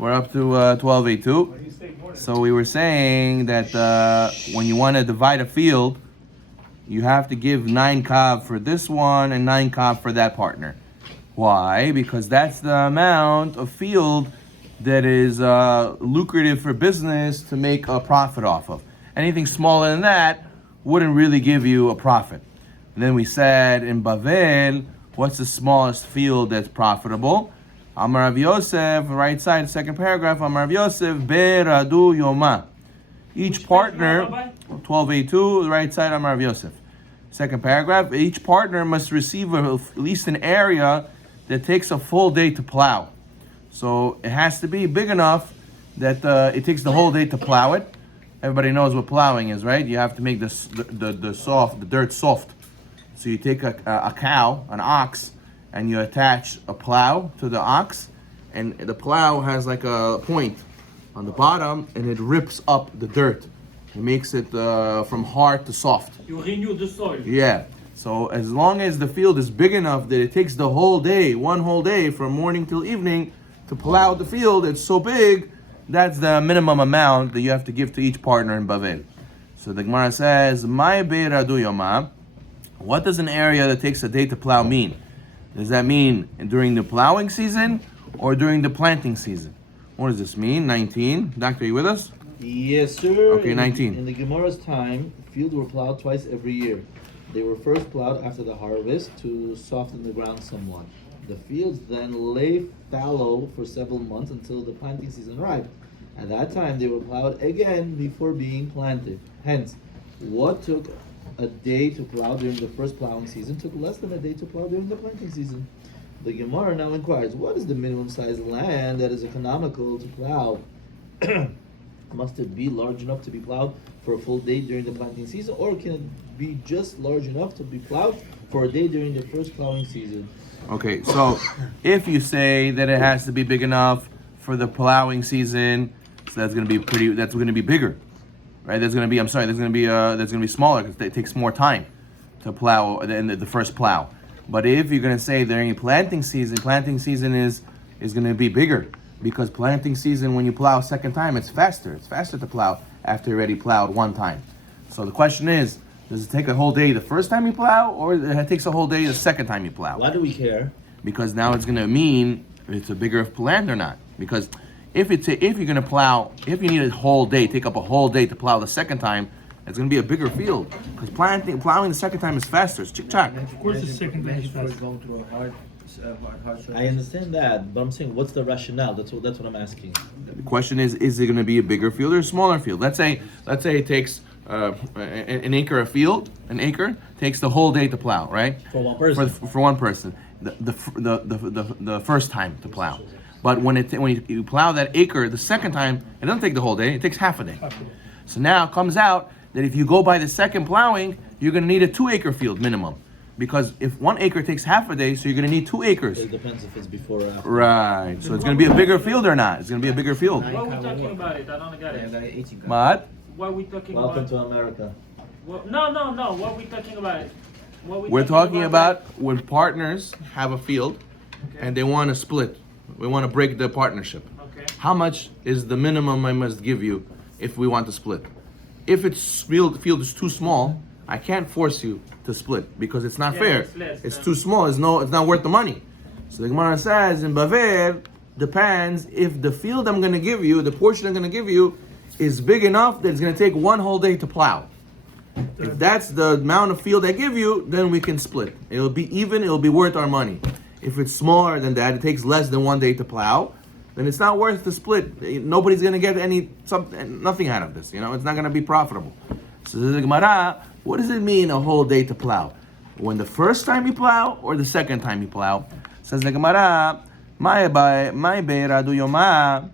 We're up to 12a2. So we were saying that when you want to divide a field, you have to give 9 kav for this one and 9 kav for that partner. Why? Because that's the amount of field that is lucrative for business to make a profit off of. Anything smaller than that wouldn't really give you a profit. And then we said in Bavel, what's the smallest field that's profitable? Amar Rav Yosef, right side, second paragraph, Amar Rav Yosef, Beradu Yoma. Each partner, 12a2, right side, Amar Rav Yosef. Second paragraph, each partner must receive at least an area that takes a full day to plow. So it has to be big enough that it takes the whole day to plow it. Everybody knows what plowing is, right? You have to make the dirt soft. So you take a cow, an ox, and you attach a plow to the ox, and the plow has like a point on the bottom, and it rips up the dirt. It makes it from hard to soft. You renew the soil. Yeah. So as long as the field is big enough that it takes the whole day, one whole day, from morning till evening, to plow the field, it's so big, that's the minimum amount that you have to give to each partner in Bavel. So the Gemara says, "My beiradu yoma." What does an area that takes a day to plow mean? Does that mean during the plowing season or during the planting season? What does this mean? 19. Doctor, are you with us? Yes, sir. Okay, 19. In the Gemara's time, fields were plowed twice every year. They were first plowed after the harvest to soften the ground somewhat. The fields then lay fallow for several months until the planting season arrived. At that time, they were plowed again before being planted. Hence, what took a day to plow during the first plowing season took less than a day to plow during the planting season. The Gemara now inquires, what is the minimum size land that is economical to plow? Must it be large enough to be plowed for a full day during the planting season, or can it be just large enough to be plowed for a day during the first plowing season? Okay, so if you say that it has to be big enough for the plowing season, so that's going to be bigger. Right, that's going to be smaller because it takes more time to plow than the first plow. But if you're going to say during planting season is going to be bigger, because planting season, when you plow a second time, it's faster. It's faster to plow after you already plowed one time. So the question is, does it take a whole day the first time you plow, or it takes a whole day the second time you plow? Why do we care? Because now it's going to mean if it's a bigger land or not. Because if you're going to plow, if you need a whole day, take up a whole day to plow the second time, it's going to be a bigger field. Because plowing the second time is faster. It's chick-chack. Of course, the second time is faster. Going through a hard I understand that, but I'm saying, what's the rationale? That's what I'm asking. The question is it going to be a bigger field or a smaller field? Let's say it takes an acre of field. An acre takes the whole day to plow, right? For one person. For one person, the first time to plow. But when you plow that acre the second time, it doesn't take the whole day. It takes half a day. So now it comes out that if you go by the second plowing, you're going to need a 2-acre field minimum. Because if 1 acre takes half a day, so you're going to need 2 acres. It depends if it's before or after. Right. So it's going to be a bigger field or not? It's going to be a bigger field. Why are we talking about it? I don't get it. What? Why are we talking Welcome about to America. No. What are we talking about? We're talking about when partners have a field and they want to split. We want to break the partnership. Okay. How much is the minimum I must give you if we want to split? If it's field is too small, I can't force you to split because it's not fair. It's too small. It's not worth the money. So the Gemara says in Bavel, depends if the field I'm going to give you, the portion I'm going to give you, is big enough that it's going to take 1 whole day to plow. If that's the amount of field I give you, then we can split. It'll be even. It'll be worth our money. If it's smaller than that, it takes less than 1 day to plow, then it's not worth the split. Nobody's going to get nothing out of this. It's not going to be profitable. So the Gemara, what does it mean a whole day to plow? When the first time you plow or the second time you plow? Says the Gemara, my beiradu yoma,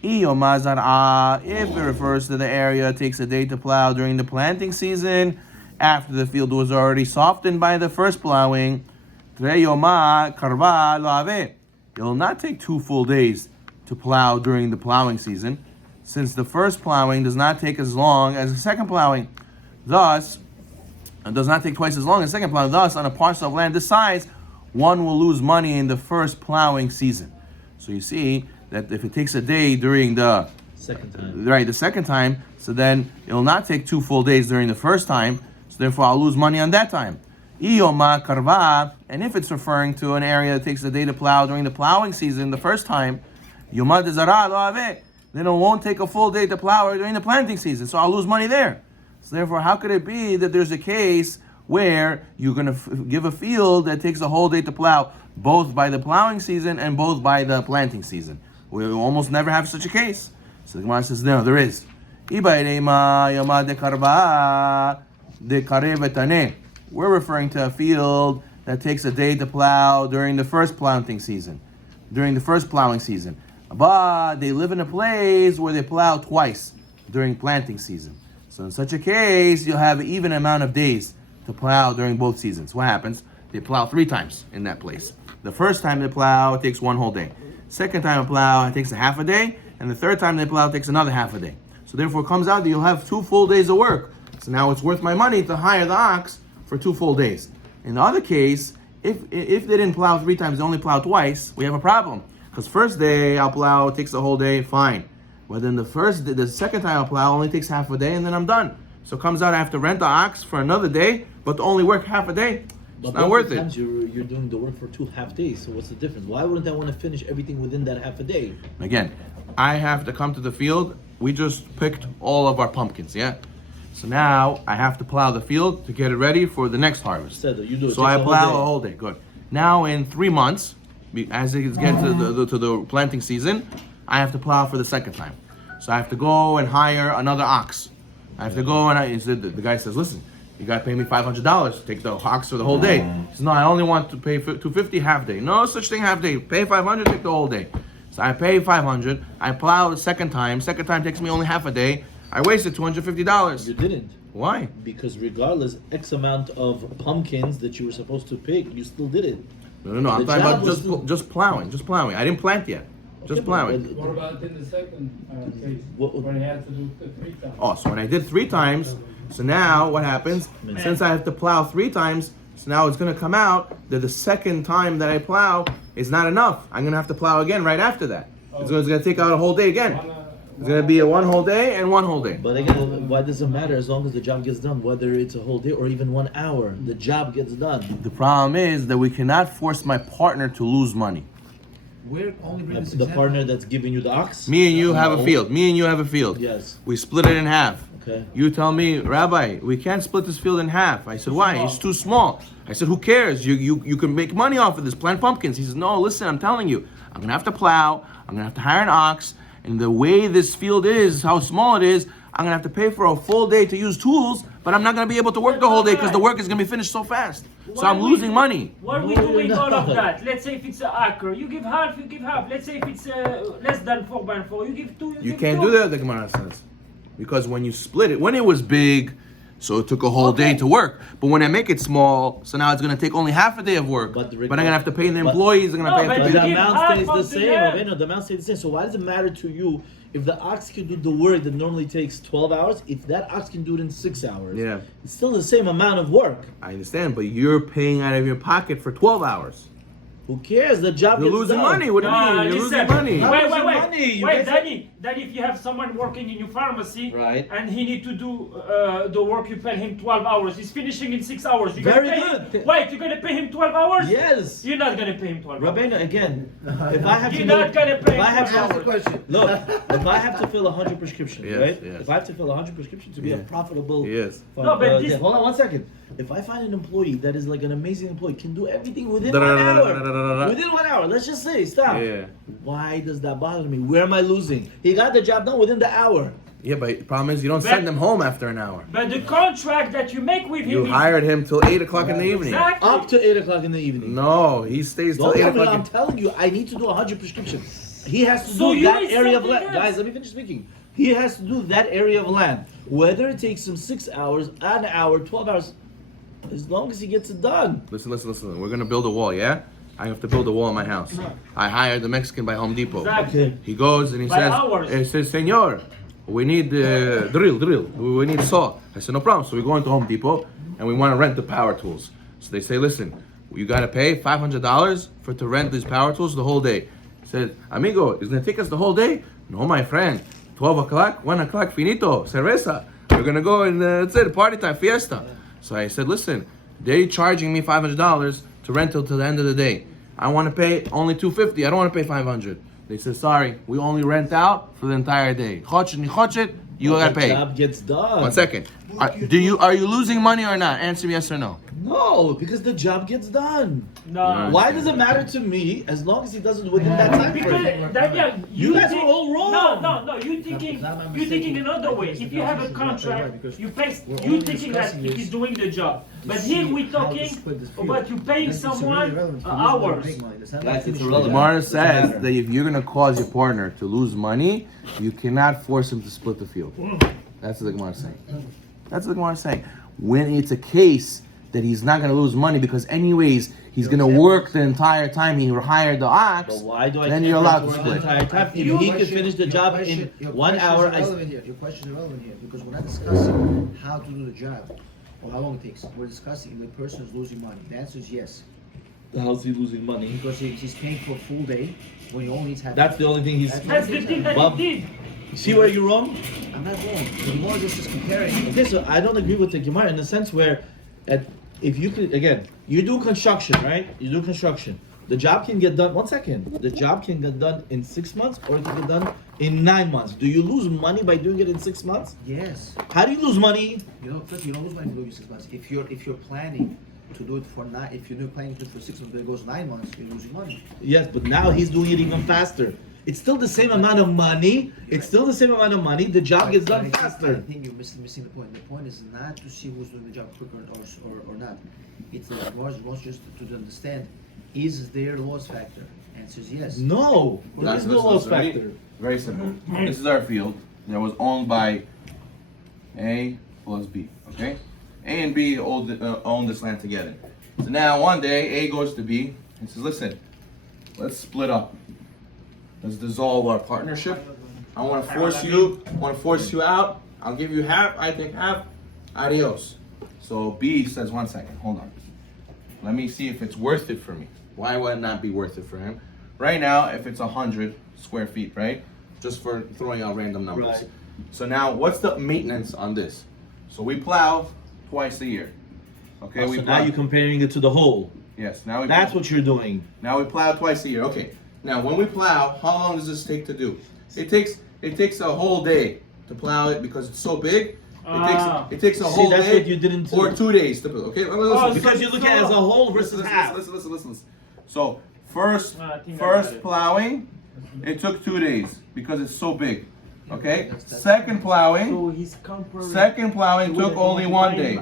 iyoma zar'a. If it refers to the area, it takes a day to plow during the planting season, after the field was already softened by the first plowing. It will not take 2 full days to plow during the plowing season, since the first plowing does not take as long as the second plowing. Thus, it does not take twice as long as the second plowing. Thus, on a parcel of land this size, one will lose money in the first plowing season. So you see that if it takes a day during the second time, so then it'll not take 2 full days during the first time, so therefore I'll lose money on that time. Iyoma karva, and if it's referring to an area that takes a day to plow during the plowing season the first time, Yoma dezara lo ave, then it won't take a full day to plow during the planting season, so I'll lose money there. So therefore, how could it be that there's a case where you're going to give a field that takes a whole day to plow, both by the plowing season and both by the planting season? We almost never have such a case. So the Gemara says, no, there is. We're referring to a field that takes a day to plow during the first planting season, during the first plowing season. But they live in a place where they plow twice during planting season. So in such a case, you'll have an even amount of days to plow during both seasons. What happens? They plow 3 times in that place. The first time they plow, it takes 1 whole day. Second time they plow, it takes a half a day. And the third time they plow, it takes another half a day. So therefore it comes out that you'll have 2 full days of work. So now it's worth my money to hire the ox for 2 full days. In the other case, if they didn't plow 3 times, they only plow twice, we have a problem. Because first day I'll plow, it takes a whole day, fine. But then the second time I'll plow only takes half a day, and then I'm done. So it comes out I have to rent the ox for another day, but to only work half a day. It's not worth it. You're doing the work for 2 half days. So what's the difference? Why wouldn't I want to finish everything within that half a day? Again, I have to come to the field. We just picked all of our pumpkins, yeah? So now I have to plow the field to get it ready for the next harvest. So you do it. So I plow a whole day. Good. Now in 3 months, as it gets to the planting season, I have to plow for the second time. So I have to go and hire another ox. I have to go and the guy says, listen, you got to pay me $500 to take the ox for the whole day. He says, no, I only want to pay $250 half day. No such thing half day. Pay $500, take the whole day. So I pay $500. I plow the second time. Second time takes me only half a day. I wasted $250. You didn't. Why? Because regardless, X amount of pumpkins that you were supposed to pick, you still did it. No. I'm talking about just plowing. Just plowing. I didn't plant yet. Just plowing. What about in the second case, when he had to do it 3 times? Oh, so when I did 3 times, so now what happens? Since I have to plow 3 times, so now it's going to come out that the second time that I plow is not enough. I'm going to have to plow again right after that. It's going to take out a whole day again. It's going to be a 1 whole day and 1 whole day. But again, why does it matter as long as the job gets done? Whether it's a whole day or even 1 hour, the job gets done. The problem is that we cannot force my partner to lose money. We're only bringing this The example. partner that's giving you the ox? Me and you have a field. Me and you have a field. Yes. We split it in half. Okay. You tell me, Rabbi, we can't split this field in half. I said, why? It's too small. I said, who cares? You can make money off of this. Plant pumpkins. He says, no, listen, I'm telling you. I'm going to have to plow. I'm going to have to hire an ox. And the way this field is, how small it is, I'm going to have to pay for a full day to use tools, but I'm not going to be able to work the whole day because the work is going to be finished so fast. So I'm losing money. What are we doing all of that? Let's say if it's an acre, you give half, you give half. Let's say if it's less than 4x4, you give 2. You can't do that, the Gemara says. Because when you split it, when it was big, so it took a whole day to work. But when I make it small, so now it's going to take only half a day of work. But I'm going to have to pay the employees. I'm going to pay but But you the give amount half stays the of same. the- Okay, no, the amount stays the same. So why does it matter to you if the ox can do the work that normally takes 12 hours? If that ox can do it in 6 hours, Yeah. it's still the same amount of work. I understand, but you're paying out of your pocket for 12 hours. Who cares? The job You're gets losing done. money. What do you mean? You're listen. losing money. How Wait, much wait, wait. money? You Wait, guys- Danny, if you have someone working in your pharmacy, Right. and he need to do the work, you pay him 12 hours. He's finishing in 6 hours. You're Very gonna pay good. Him, wait, you're gonna pay him 12 hours? Yes. You're not gonna pay him 12 hours. Rabbeinu, again, if I have You're to not gonna pay if I have him to 12 hours. question. look, if I have to fill 100 prescriptions, Yes, right? yes. If I have to fill 100 prescriptions to be a Yeah. profitable, Yes. No, but this- hold on 1 second. If I find an employee that is like an amazing employee, can do everything within Da-da-da-da-da-da-da-da. 1 hour. Within 1 hour. Let's just say, stop. Yeah. Why does that bother me? Where am I losing? He got the job done within the hour. Yeah, but the problem is you don't send them home after an hour. But the contract that you make with him You is hired him till 8 o'clock in the evening. exactly. Up to 8 o'clock in the evening. No, he stays till Don't 8 tell me, o'clock. I'm telling you, I need to do 100 prescriptions. He has to So do you that need area of something land. else. Guys, let me finish speaking. He has to do that area of land. Whether it takes him 6 hours, an hour, 12 hours, as long as he gets it done. Listen. We're gonna build a wall, yeah? I have to build a wall in my house. I hired the Mexican by Home Depot. Exactly. Okay. He goes and he By says, hours. Senor, we need drill. We need saw. I said, no problem. So we go into Home Depot and we want to rent the power tools. So they say, listen, you got to pay $500 to rent these power tools the whole day. Said, amigo, it's gonna take us the whole day? No, my friend. 12 o'clock, 1 o'clock, finito, cerveza. We're gonna go and that's it, party time, fiesta. So I said, listen, they're charging me $500 to rent till the end of the day. I want to pay only $250. I don't want to pay $500. They said, sorry, we only rent out for the entire day. You gotta pay. The job gets done. 1 second. Are you losing money or not? Answer me yes or no. No, because the job gets done. No. Why does it matter to me as long as he does it within that time Because frame? Daniel, You guys think- are all wrong. No. You're thinking another way. If you have a contract, you pay. You thinking that if he's doing the job. But here we're talking about you paying someone hours. Guys, it's The irrelevant. Gemara says that if you're gonna cause your partner to lose money, you cannot force him to split the field. That's what the Gemara is saying. That's what the Gemara is saying. When it's a case that he's not gonna lose money because anyways he's gonna work the entire time he hired the ox, But why do I then can't you're allowed to work the split. entire time? If he can finish the job in 1 hour, Your question is irrelevant here because we're not discussing how to do the job or how long it takes. We're discussing if the person is losing money. The answer is yes. how's he losing money? Because he's paying for a full day when he only needs half. That's the only thing he's. That's the thing that Bob, he did. See where you're wrong? I'm not wrong. The more just is comparing. Okay, so I don't agree with the Gemara in the sense where, if you could, again, you do construction, right? You do construction. The job can get done, 1 second. The job can get done in 6 months or it can get done in 9 months. Do you lose money by doing it in 6 months? Yes. How do you lose money? First, you don't lose money for doing 6 months. If you're planning to do it for if you're planning to do it for 6 months, but it goes 9 months, you're losing money. Yes, but now he's doing it even faster. It's still the same amount of money. It's still the same amount of money. The job gets done I faster. think you're missing the point. The point is not to see who's doing the job quicker or not. It's that wants just to understand, is there loss factor? Answer is yes. No, there is no loss Ready? factor. Very simple. This is our field that was owned by A plus B. Okay, A and B own this land together. So now one day A goes to B and says, "Listen, let's split up. Let's dissolve our partnership. I want to force you out. I'll give you half. I take half. Adios." So B says, 1 second. Hold on. Let me see if it's worth it for me. Why would it not be worth it for him? Right now, if it's 100 square feet, right? Just for throwing out random numbers. Right. So now, what's the maintenance on this? So we plow twice a year. Okay, we So plow. now you're comparing it to the whole. Yes, now we That's plow. what you're doing. Now we plow twice a year. Okay. Now when we plow, how long does this take to do? It takes a whole day to plow it because it's so big. It takes a whole that's day what you didn't do. or 2 days to build. Okay, listen. Because you look at it as a whole versus Listen, half. listen. So first I think I got it. plowing, it took 2 days because it's so big. Okay. Second plowing So he's comparing. took only 1 day.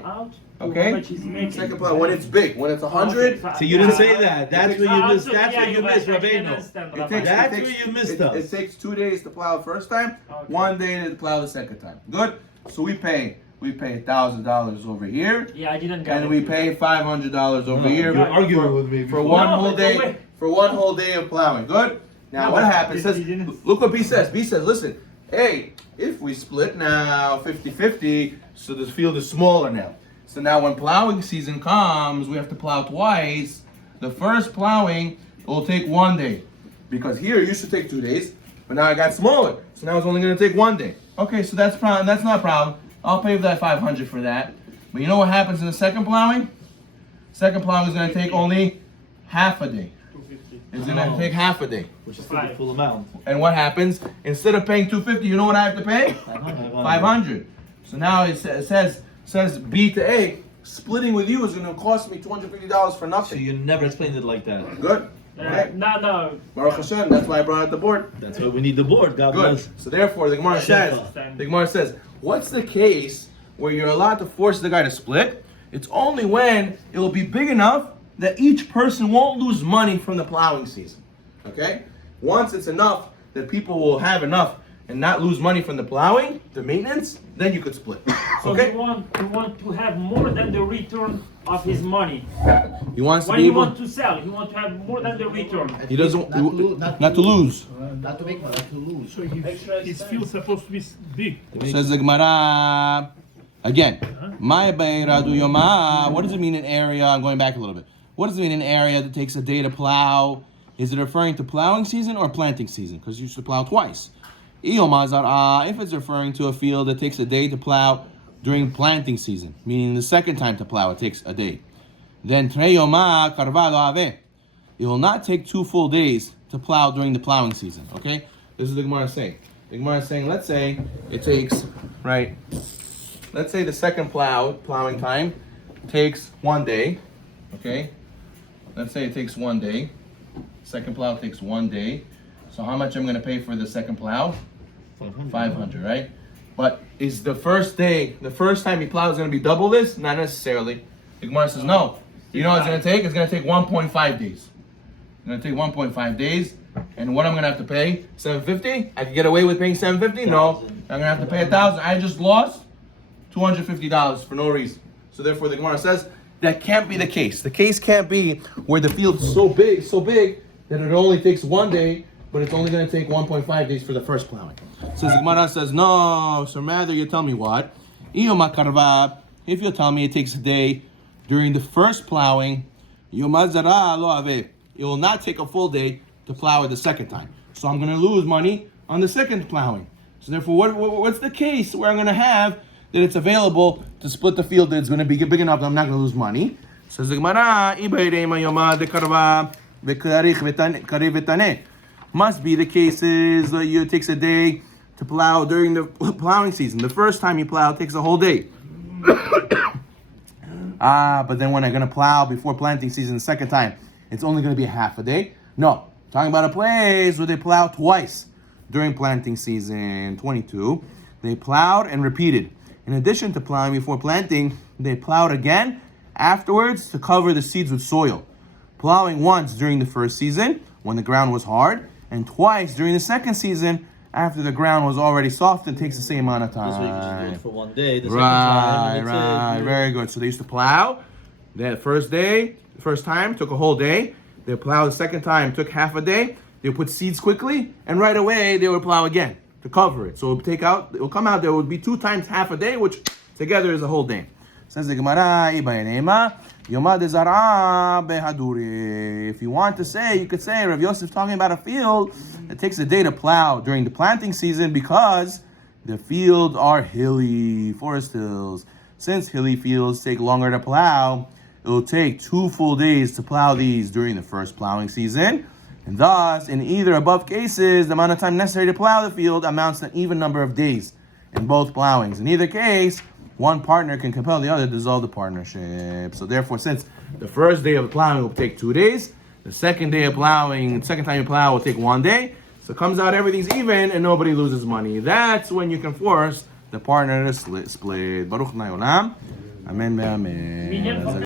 Okay. Second plow when it's big, when it's 100. So you didn't say that. That's where you missed. so That's yeah, where you you're missed, right. I can Rabbeinu. understand, It Rabbi. takes, That's it takes, where you missed it, us. It takes 2 days to plow the first time, Okay. 1 day to plow the second time. Good. So we pay $1,000 over here, Yeah, I didn't get and it. we pay $500 over here You're for- arguing with me. for one No, whole but day. wait. For 1 whole day of plowing. Good. Now No, what but happens? it Says, didn't- look what B says. B says, listen, hey, if we split now 50-50, so this field is smaller now. So now when plowing season comes, we have to plow twice. The first plowing will take 1 day. Because here it used to take 2 days, but now I got smaller. So now it's only gonna take 1 day. Okay, so that's not a problem. I'll pay that 500 for that. But you know what happens in the second plowing? Second plowing is gonna take only half a day. It's gonna take half a day. Which is still the full amount. And what happens? Instead of paying $250, you know what I have to pay? 500. So now it says B to A, splitting with you is gonna cost me $250 for So nothing. you never explained it like that. Good. Right. No. Baruch Hashem, that's why I brought out the board. That's why we need the board. God Good. bless. So therefore, the Gemara says, what's the case where you're allowed to force the guy to split? It's only when it will be big enough that each person won't lose money from the plowing season. Okay? Once it's enough that people will have enough and not lose money from the plowing, the maintenance, then you could split. So Okay? he want to have more than the return of his money. He wants to When be he able. want to sell, he want to have more than the return. He doesn't. Not to lose. Not to make money, not to lose. So his field's supposed to be big. Says the Gemara. Again, my beiradu yoma. What does it mean in area? I'm going back a little bit. What does it mean in area that takes a day to plow? Is it referring to plowing season or planting season? Because you should plow twice. If it's referring to a field that takes a day to plow during planting season, meaning the second time to plow, it takes a day. Then treyoma karva lo ave. It will not take 2 full days to plow during the plowing season. Okay? This is the Gemara saying. The Gemara is saying, let's say it takes, right? Let's say the second plowing time takes 1 day. Okay? Let's say it takes 1 day. Second plow takes 1 day. So how much I'm going to pay for the second plow? 500, right? But is the first time he plows going to be double this? Not necessarily. The Gemara says no. You know what it's going to take? It's going to take 1.5 days. It's going to take 1.5 days. And what I'm going to have to pay? $750? I can get away with paying $750? No. I'm going to have to pay $1,000. I just lost $250 for no reason. So therefore the Gemara says that can't be the case. The case can't be where the field's so big that it only takes 1 day, but it's only going to take 1.5 days for the first plowing. So the Gemara says, no, so rather you tell me what? If you tell me it takes a day during the first plowing, it will not take a full day to plow it the second time. So I'm going to lose money on the second plowing. So therefore, what's the case where I'm going to have that it's available to split the field that it's going to be big enough that I'm not going to lose money? Says the Gemara, must be the cases that it takes a day to plow during the plowing season. The first time you plow takes a whole day. But then when I'm going to plow before planting season the second time, it's only going to be half a day. No, talking about a place where they plow twice during planting season 22. They plowed and repeated. In addition to plowing before planting, they plowed again afterwards to cover the seeds with soil. Plowing once during the first season when the ground was hard, and twice during the second season after the ground was already soft and takes the same amount of time. This way you can just do it for 1 day. The Right, second time, very good. So they used to plow. The first time took a whole day. They plow the second time, took half a day. They would put seeds quickly, and right away they would plow again to cover it. So it will come out. There would be 2 times half a day, which together is a whole day. Says the Gemara, if you want to say, you could say Rav Yosef talking about a field that takes a day to plow during the planting season because the fields are hilly, forest hills. Since hilly fields take longer to plow, it will take 2 full days to plow these during the first plowing season. And thus, in either above cases, the amount of time necessary to plow the field amounts to an even number of days in both plowings. In either case, one partner can compel the other to dissolve the partnership. So therefore, since the first day of plowing will take 2 days, the second time you plow will take 1 day. So it comes out everything's even and nobody loses money. That's when you can force the partner to split. Baruch Nayolam. Amen. Amen.